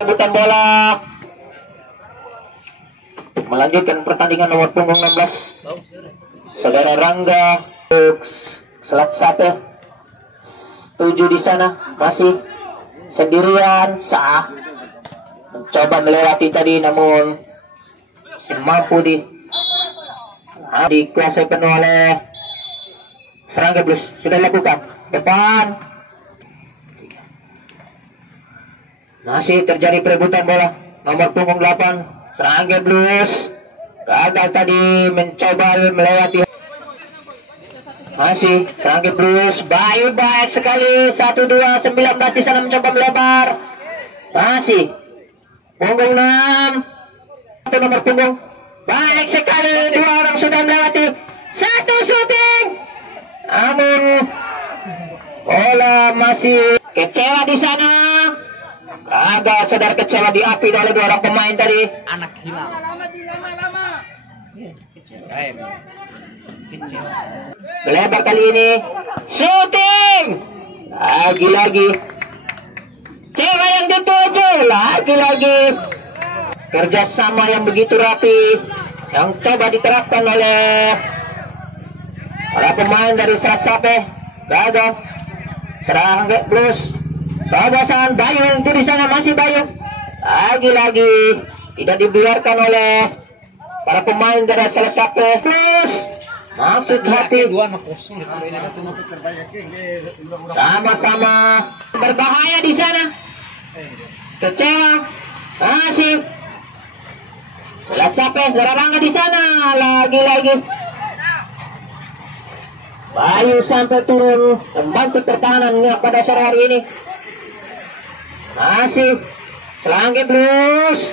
Rebutan bola. Melanjutkan pertandingan nomor punggung 16. Saudara Rangga Selat Sate. 7 di sana masih sendirian sah. Mencoba melewati tadi namun mampu dikuasai penuh oleh Serangga Blues. Sudah dilakukan depan. Masih terjadi perebutan bola nomor punggung 8 Serangga Blues gagal tadi mencoba melewati. Masih Serangga Blues baik sekali 1-2-19 di sana mencoba melebar. Masih punggung 6 atau nomor punggung baik sekali. Dua orang sudah melewati. Satu shooting namun bola masih kecewa di sana. Agak saudara kecewa diapi oleh dua orang pemain tadi. Anak hilang. Lebar kali ini. Shooting. Lagi-lagi. Cewa yang dituju. Lagi-lagi. Kerjasama yang begitu rapi. Yang coba diterapkan oleh para pemain dari Sasape. Gagal. Serangga Blues. Babasan Bayu itu di sana masih Bayu. Lagi-lagi tidak dibiarkan oleh para pemain dari Sasape Blues. Maksud hati sama-sama berbahaya di sana. Kecewa masih Sasape Rangga di sana. Lagi-lagi Bayu sampai turun membantu pertahanannya pada sore hari ini. Masih Serangga Blues.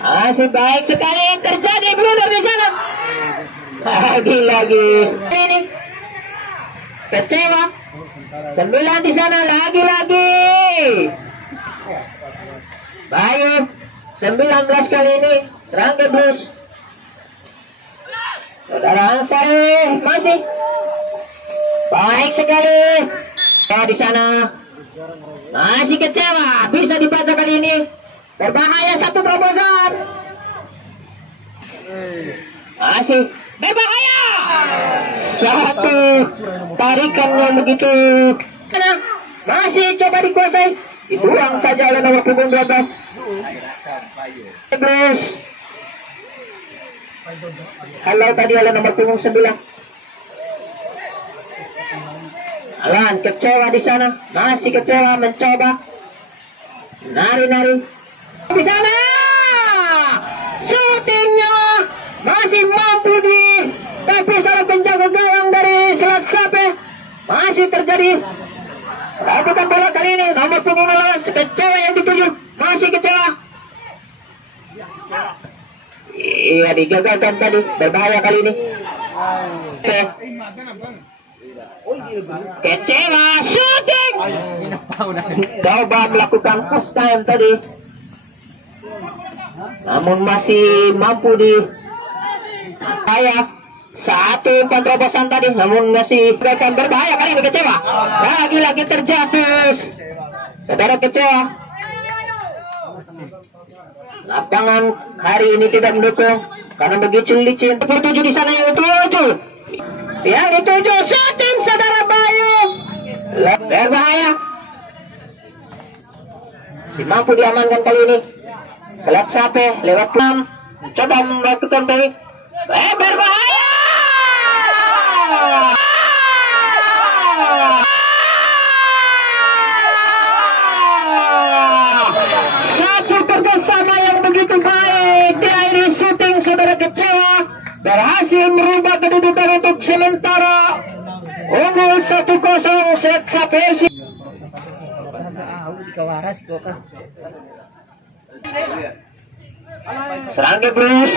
Masih baik sekali terjadi blunder di sana. Lagi-lagi ini kecewa. 9 di sana lagi-lagi. Bayu 19 kali ini Serangga Blues. Saudara Ansari masih baik sekali. Di sana masih kecewa. Bisa dibaca kali ini. Berbahaya satu terobosan. Masih berbahaya. Satu tarikan yang begitu. Masih coba dikuasai. Dibuang saja oleh nomor punggung 12. Blues. Kalau tadi oleh nomor punggung 9. Alan kecewa di sana, masih kecewa mencoba nari-nari di sana. Shootingnya masih mampu tapi salah penjaga gawang dari Selat Sape. Masih terjadi rebutan bola kali ini nomor punggung 12. Kecewa yang dituju, masih kecewa. Iya digagalkan tadi, berbahaya kali ini. Kecewa shooting. Coba melakukan first time tadi, namun masih mampu satu penerobosan tadi, namun masih akan berbahaya kali ini. Kecewa lagi-lagi terjatuh. Saudara kecewa. Lapangan hari ini tidak mendukung karena begitu licin. 27 di sana yang dituju. Yang dituju shooting saudara Bayu. Berbahaya. Si mampu diamankan kali ini. Selat Sape lewat 6. Coba melakukan baik. Berbahaya. Satu kerjasama yang begitu baik. Dari shooting saudara kecewa. Berhasil merubah kedudukan untuk sementara. Unggul 1-0 Selat Sape FC. Serangga Blues.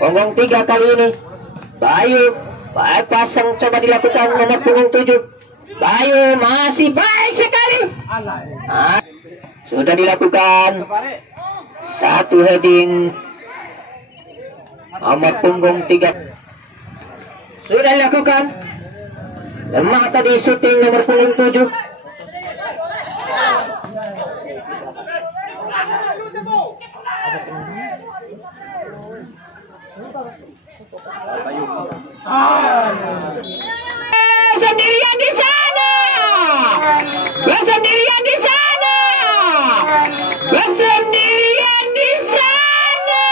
Punggung 3 kali ini. Bayu baik pasang coba dilakukan nomor punggung 7. Bayu masih baik sekali. Sudah dilakukan satu heading nomor punggung 3. Sudah dilakukan Lemah tadi shooting nomor punggung 7. Sendirian di sana. Bersendirian di sana. Bersendirian di sana.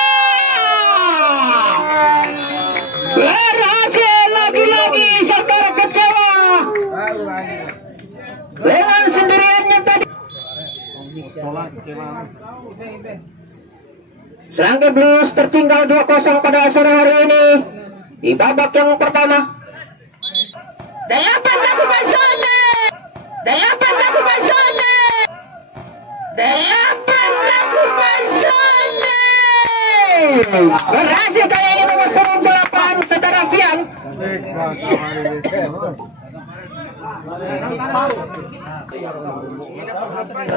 Berhasil lagi-lagi saudara kecewa. Dengan sendiriannya tadi. Serangga Blues tertinggal 2-0 pada sore hari ini di babak yang pertama. Dapat lakukan zona. Dapat lakukan zona. Dapat lakukan zona. Berhasil kali ini nomor 8 saudara Fian.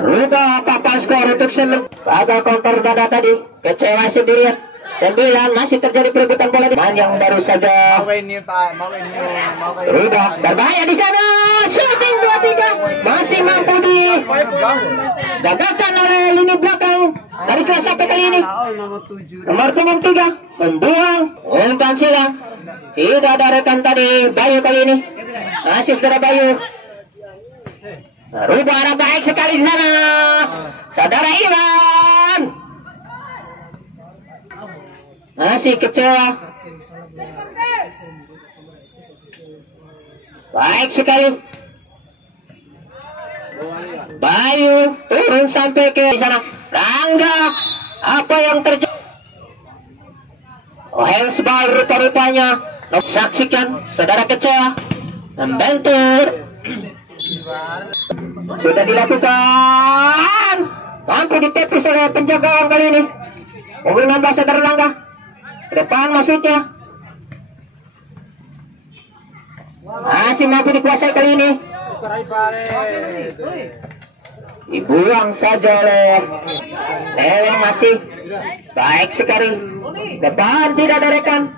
Ruda papan skor untuk Gagal counter dada tadi. Kecewa sendirian. 9 masih terjadi perebutan bola di yang baru saja. Ruda berbahaya di sana. Shooting 2-3 masih mampu digagalkan oleh lini belakang dari sampai kali ini. Nomor punggung 3 membuang umpan silang. Tidak ada rekan tadi. Bayu kali ini masih saudara Bayu. Rubah arah baik sekali di sana. Saudara Iwan masih kecewa. Baik sekali. Bayu turun sampai ke sana. Rangga, apa yang terjadi? Oh, handsball rupa-rupanya. Saksikan, saudara kecewa. Membentur. Sudah dilakukan. Mampu ditepis oleh penjagaan kali ini. Umur 16 saudara Rangga. Ke depan maksudnya. Masih mampu dikuasai kali ini. Dibuang saja oleh Leweng masih. Baik sekali. Depan tidak ada rekan.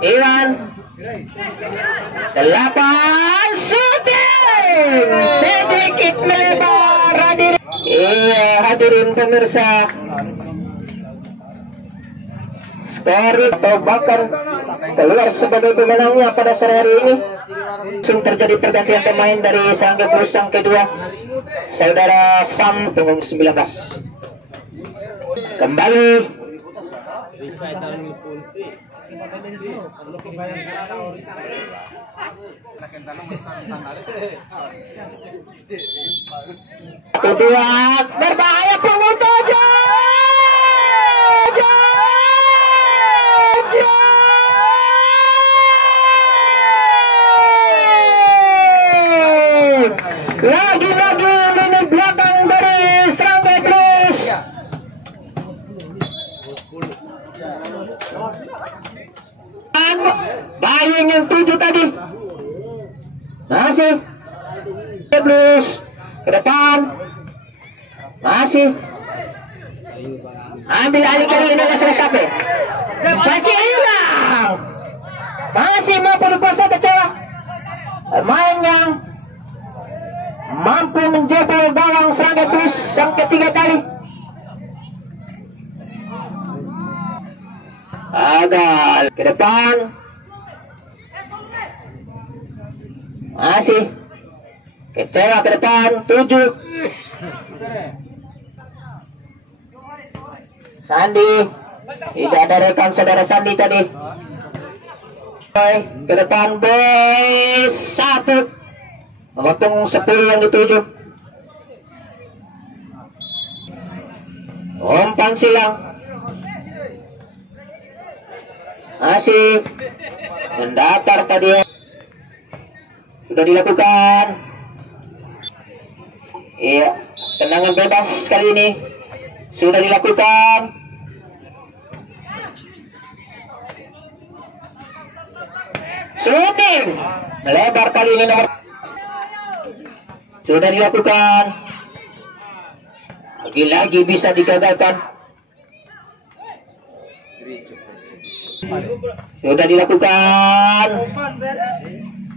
Iwan 8 shooting sedikit melebar hadirin. Iya hadirin pemirsa. Skor atau bahkan keluar sebagai pemenangnya pada sore hari ini. Langsung terjadi pergantian pemain dari Serangga Blues yang kedua. Saudara Sam punggung 19. Kembali kedua berbahaya punggung 7. Lagi-lagi lini belakang dari Serangga Blues. Bayu yang 7 tadi. Masih Blues ke depan. Masih ambil alih kali ini oleh Selesai. Masih hilang. Masih mampu dikuasai kecewa. Pemain yang mampu menjebol gawang Serangga Blues yang ketiga kali. Gagal ke depan. Masih kecewa ke depan 7. Sandi tidak ada rekan saudara Sandi tadi. Ke depan B1 memotong 10 yang dituju. Umpan silang masih mendatar tadi. Sudah dilakukan. Iya, tendangan bebas kali ini sudah dilakukan. Shooting melebar kali ini nomor sudah dilakukan. Lagi-lagi bisa digagalkan. Sudah dilakukan.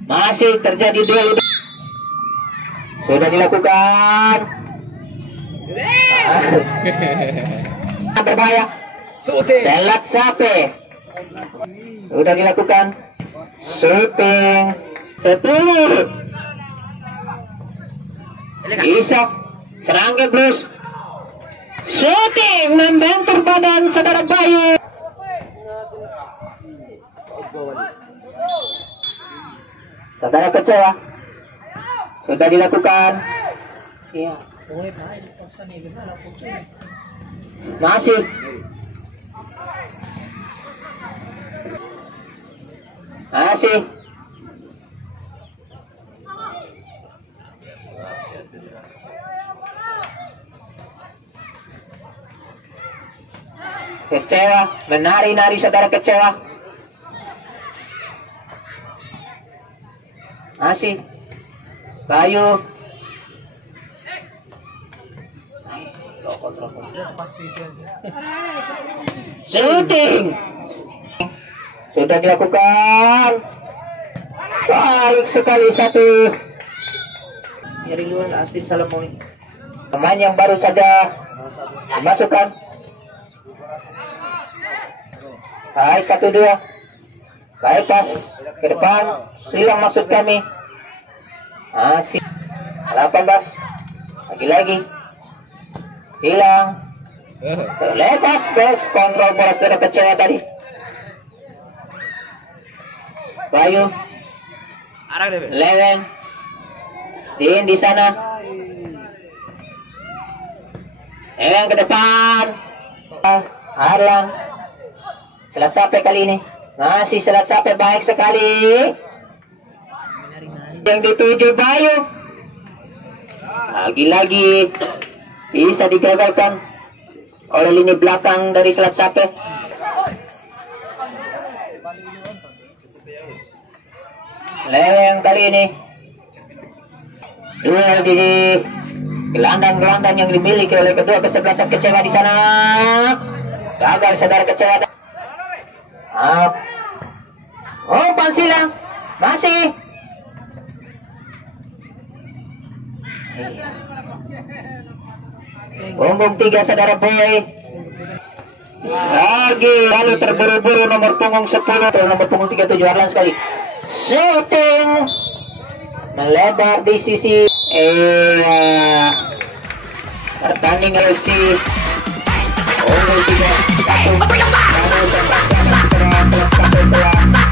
Masih terjadi duel. Sudah dilakukan. Berbahaya. Selat sape. Sudah dilakukan. Shooting. 10. Isak. Serangga Blues. Shooting. Membentur badan saudara Bayu. Saudara kecewa. Sudah dilakukan. Iya. Masih. Masih. Kecewa. Menari-nari saudara kecewa. Masih. Bayu. Shooting. Sudah dilakukan. Baik sekali satu. Dari luar Astin Salamoni. Pemain yang baru saja dimasukkan. Hai 1-2. Baik pas ke depan. Silang maksud kami. Masih 18. Lagi-lagi. Silang. Lepas best kontrol bola sudah kecewa tadi. Bayu. Leweng. Din di sana. Leweng ke depan. Arlan. Selat sape kali ini. Masih selat sape baik sekali. Yang dituju Bayu. Lagi-lagi bisa digagalkan oleh lini belakang dari selat sape. Leweng kali ini. Duel di gelandang-gelandang yang dimiliki oleh kedua kesebelasan kecewa di sana. Gagal saudara kecewa. Oh, Pansilang masih. Punggung 3 saudara Boy. Lagi lalu terburu-buru nomor punggung 10 atau nomor punggung 37 Arlan sekali. Shooting melebar di sisi pertandingan FC unggul 3-1.